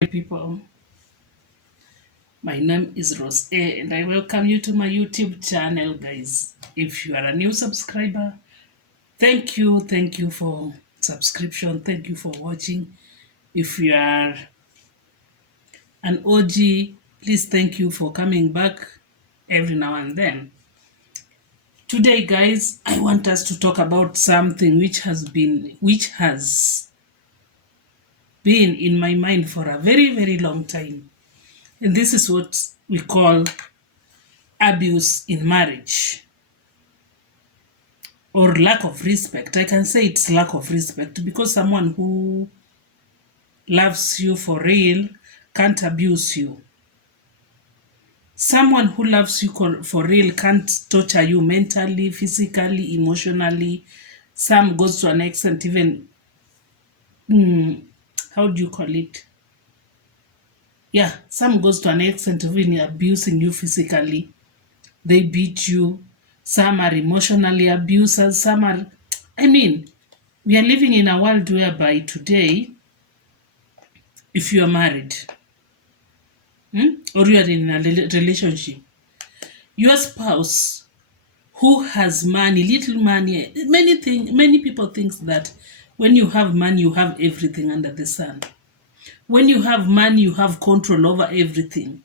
People, my name is Rose A and I welcome you to my YouTube channel, guys. If you are a new subscriber, thank you for subscription, thank you for watching. If you are an OG, please thank you for coming back every now and then. Today, guys, I want us to talk about something which has been in my mind for a very long time. And this is what we call abuse in marriage, or lack of respect. I can say it's lack of respect because someone who loves you for real can't abuse you. Someone who loves you for real can't torture you mentally, physically, emotionally. Some goes to an extent even, how do you call it? Yeah, some goes to an extent of even abusing you physically. They beat you. Some are emotionally abusers. Some are, I mean, we are living in a world whereby today, if you are married, or you are in a relationship, your spouse who has money, little money, many people think that when you have money, you have everything under the sun. When you have money, you have control over everything.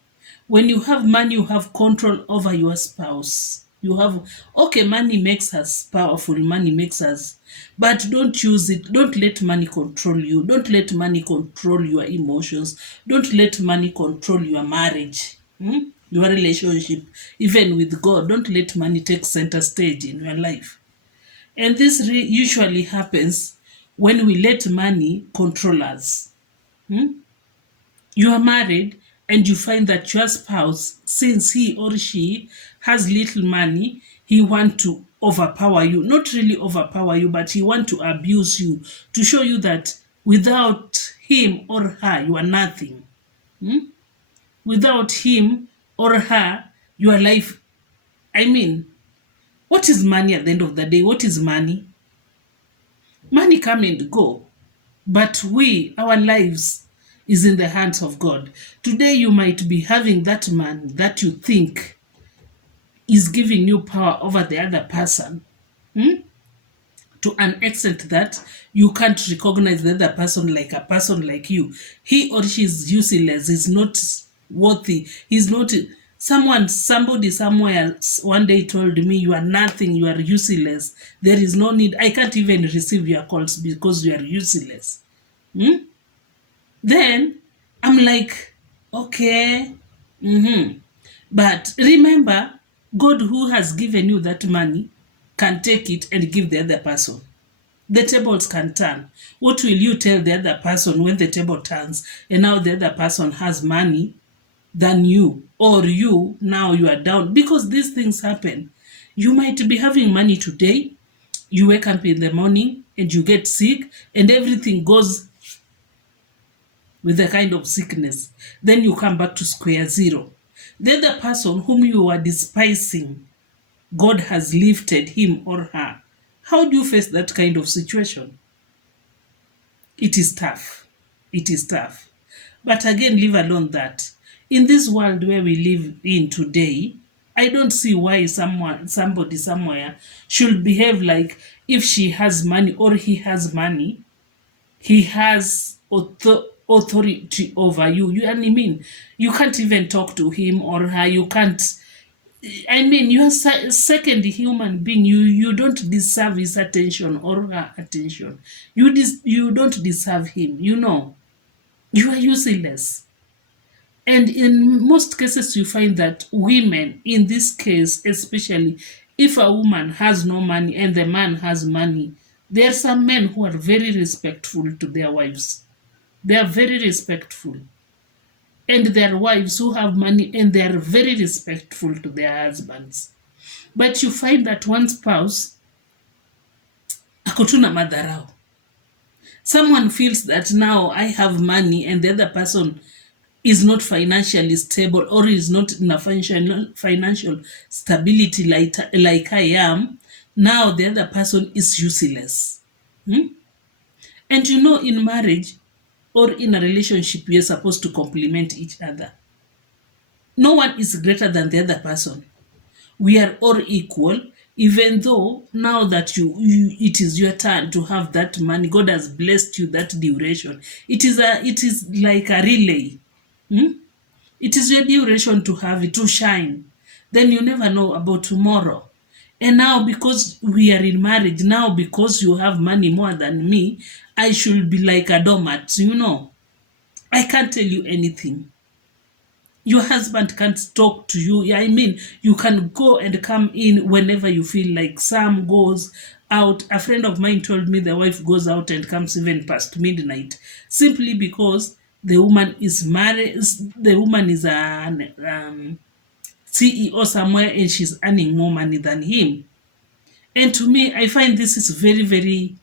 When you have money, you have control over your spouse. You have, okay, money makes us powerful, money makes us, but don't use it. Don't let money control you. Don't let money control your emotions. Don't let money control your marriage, your relationship, even with God. Don't let money take center stage in your life. And this usually happens when we let money control us. You are married and you find that your spouse, since he or she has little money, he want to overpower you. Not really overpower you, but he want to abuse you, to show you that without him or her, you are nothing. Without him or her, your life, I mean, what is money at the end of the day? What is money? Money come and go. But our lives is in the hands of God. Today you might be having that man that you think is giving you power over the other person, to an extent that you can't recognize the other person like a person like you. He or she is useless, is not worthy, he's not somebody somewhere one day told me, you are nothing, you are useless, there is no need, I can't even receive your calls because you are useless. Then I'm like, okay. But remember, God who has given you that money can take it and give the other person. The tables can turn. What will you tell the other person when the table turns and now the other person has money than you, or you now you are down? Because these things happen. You might be having money today, you wake up in the morning and you get sick and everything goes with a kind of sickness. Then you come back to square zero. The other person whom you are despising, God has lifted him or her. How do you face that kind of situation? It is tough. It is tough. But again, leave alone that. In this world where we live in today, I don't see why somebody somewhere should behave like if she has money or he has money, he has authority over you. I mean, you can't even talk to him or her. You can't. I mean, you are second human being. You don't deserve his attention or her attention. You don't deserve him. You are useless. And in most cases, you find that women, in this case especially, if a woman has no money and the man has money, there are some men who are very respectful to their wives. They are very respectful. And there are wives who have money and they are very respectful to their husbands. But you find that one spouse ako tu na madharau. Someone feels that now I have money and the other person is not financially stable or is not in a financial stability like I am. Now the other person is useless. And in marriage, or in a relationship, we are supposed to complement each other. No one is greater than the other person. We are all equal, even though now that it is your turn to have that money, God has blessed you that duration. It is like a relay. Hmm? It is your duration to have it, to shine. Then you never know about tomorrow. And now, because we are in marriage, now because you have money more than me, I should be like a doormat. I can't tell you anything. Your husband can't talk to you. Yeah, I mean, you can go and come in whenever you feel like. Some goes out. A friend of mine told me the wife goes out and comes even past midnight, simply because the woman is married. The woman is an CEO somewhere, and she's earning more money than him. And to me, I find this is very, very,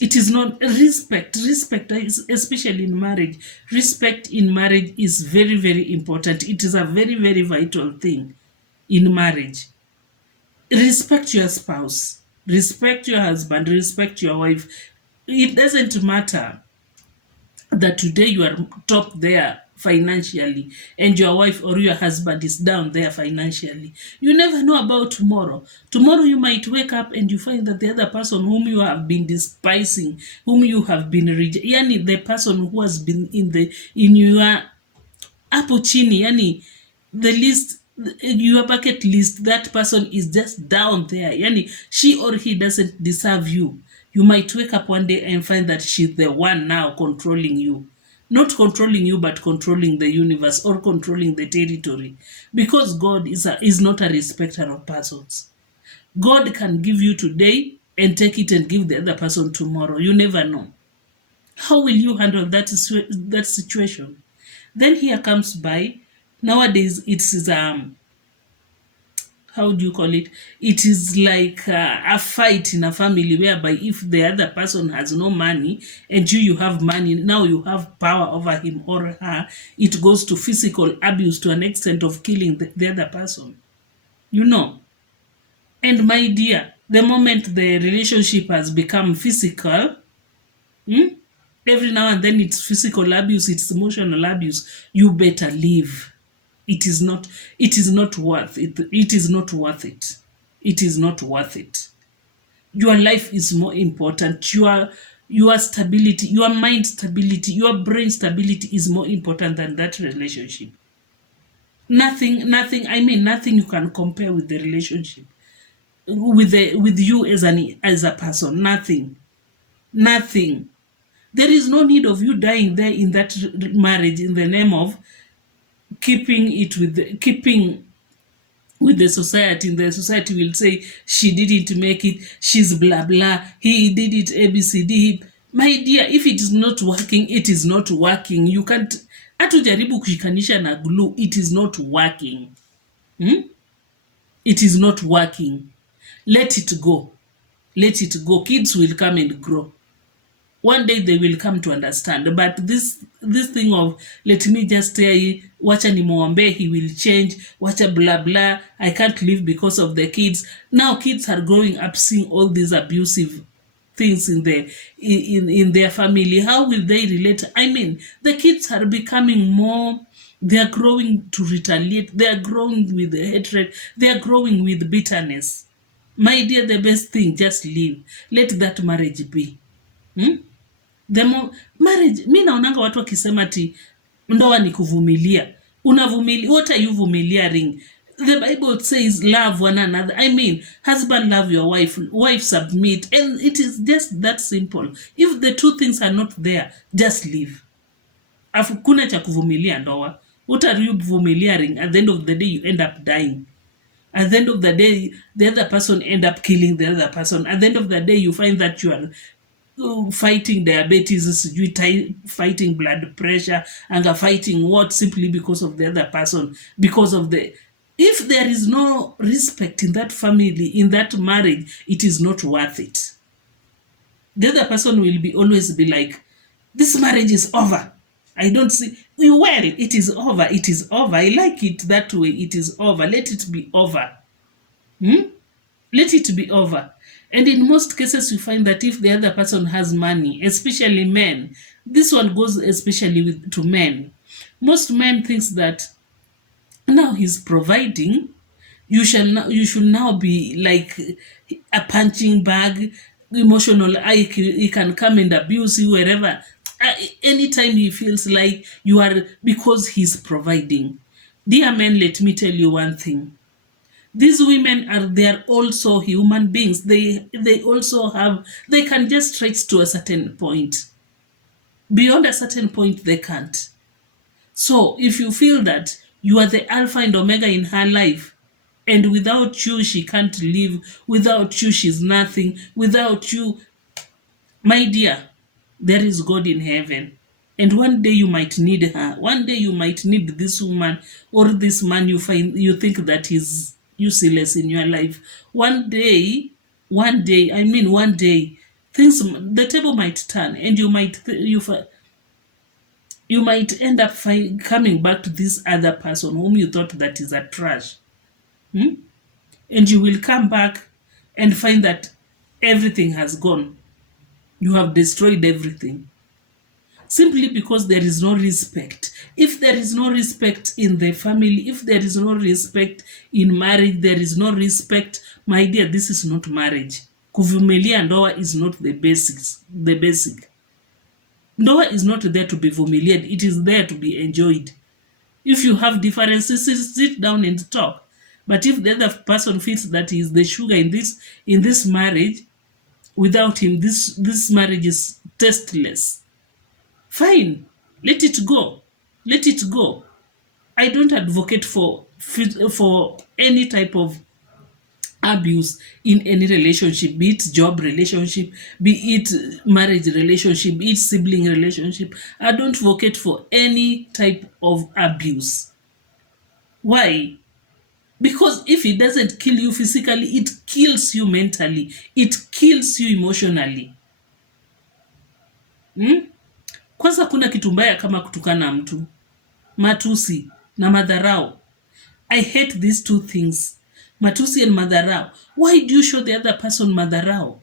it is not respect especially in marriage. Respect in marriage is very, very important. It is a very, very vital thing in marriage. Respect your spouse, respect your husband, respect your wife. It doesn't matter that today you are top there financially and your wife or your husband is down there financially. You never know about tomorrow. Tomorrow you might wake up and you find that the other person whom you have been despising, whom you have been yani the person who has been in your hapo chini, yani the list, your bucket list, that person is just down there, yani she or he doesn't deserve you. You might wake up one day and find that she's the one now controlling you, not controlling you but controlling the universe or controlling the territory, because God is not a respecter of persons. God can give you today and take it and give the other person tomorrow. You never know. How will you handle that situation? Then here comes by, nowadays it's how do you call it? It is like a fight in a family, whereby if the other person has no money and you have money, now you have power over him or her, it goes to physical abuse to an extent of killing the other person. You know. And my dear, the moment the relationship has become physical, hmm, every now and then it's physical abuse, it's emotional abuse, you better leave. It is not worth it. It is not worth it. It is not worth it. Your life is more important. Your stability, your mind stability, your brain stability is more important than that relationship. Nothing, I mean nothing you can compare with the relationship. With you as a person. Nothing. Nothing. There is no need of you dying there in that marriage in the name of keeping with the society. The society will say she didn't make it, she's blah blah, he did it abcd. My dear, if it is not working, it is not working. You can't hatujaribu kushikanisha na glue, it is not working. It is not working. Let it go. Let it go. Kids will come and grow. One day they will come to understand. But this thing of let me just say wacha nimuombe he will change, wacha blah blah, I can't live because of the kids. Now kids are growing up seeing all these abusive things in their family. How will they relate? I mean, the kids are becoming more, they are growing to retaliate, they are growing with hatred, they are growing with bitterness. My dear, the best thing, just leave. Let that marriage be. Marriage, mi naonanga watu wakisema ati ndoa ni kuvumilia. Unavumilia, what are you vumiliaring? The Bible says love one another. I mean, husband love your wife submit, and it is just that simple. If the two things are not there, just leave. Kuna cha kuvumilia ndoa. What are you vumiliaring? At the end of the day, you end up dying. At the end of the day, the other person end up killing the other person. At the end of the day, you find that you are fighting diabetes, fighting blood pressure, and are fighting what, simply because of the other person. Because of if there is no respect in that family, in that marriage, it is not worth it. The other person will always be like, this marriage is over. I don't see, well, it is over. It is over. I like it that way. It is over. Let it be over. Let it be over. And in most cases, you find that if the other person has money, especially men, this one goes especially to men. Most men thinks that now he's providing, you should now be like a punching bag, emotional. He can come and abuse you wherever, anytime he feels like you are, because he's providing. Dear men, let me tell you one thing. These women are, they are also human beings. They also have, they can just stretch to a certain point. Beyond a certain point, they can't. So if you feel that you are the alpha and omega in her life, and without you she can't live, without you she's nothing, without you, my dear, there is God in heaven. And one day you might need her. One day you might need this woman or this man you think that is useless in your life. One day, things, the table might turn, and you might end up coming back to this other person whom you thought that is a trash. Hmm? And you will come back and find that everything has gone. You have destroyed everything. Simply because there is no respect. If there is no respect in the family, if there is no respect in marriage, there is no respect, my dear, this is not marriage. Kuvumilia ndoa is not the basic. Ndoa is not there to be humiliated, it is there to be enjoyed. If you have differences, sit down and talk. But if the other person feels that he is the sugar in this marriage, without him, this marriage is tasteless. Fine, let it go. Let it go. I don't advocate for any type of abuse in any relationship, be it job relationship, be it marriage relationship, be it sibling relationship. I don't advocate for any type of abuse. Why? Because if it doesn't kill you physically, it kills you mentally, it kills you emotionally. Hmm? Kwanza kuna kitu mbaya kama kutukana mtu, matusi na madharau. I hate these two things, matusi and madharau. Why do you show the other person madharau?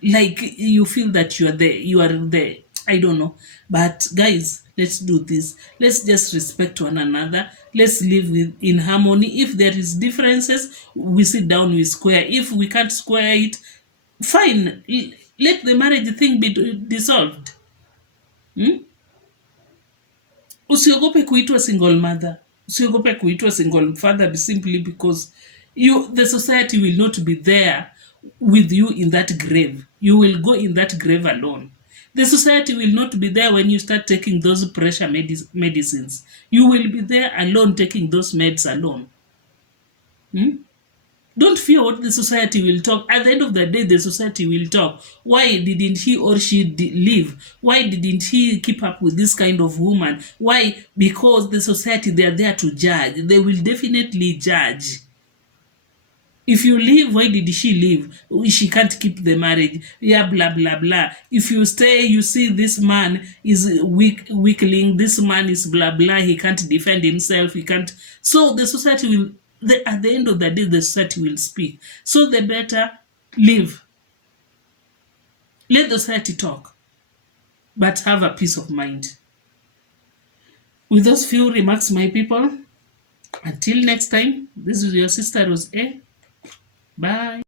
Like you feel that you are the, I don't know. But guys, let's do this. Let's just respect one another. Let's live in harmony. If there is differences, we sit down, we square. If we can't square it, fine. Let the marriage thing be dissolved. Hmm? Usiogope kuitwa single mother. Usiogope kuitwa single father simply because the society will not be there with you in that grave. You will go in that grave alone. The society will not be there when you start taking those pressure medicines. You will be there alone taking those meds alone. Hmm? Don't fear what the society will talk. At the end of the day, the society will talk. Why didn't he or she leave? Why didn't he keep up with this kind of woman? Why? Because the society, they are there to judge. They will definitely judge. If you leave, why did she leave? She can't keep the marriage. Yeah, blah, blah, blah. If you stay, you see this man is weakling. This man is blah, blah. He can't defend himself. He can't. So the society will, at the end of the day, the society will speak. So the better leave. Let the society talk. But have a peace of mind. With those few remarks, my people, until next time, this is your sister Rose A. Bye.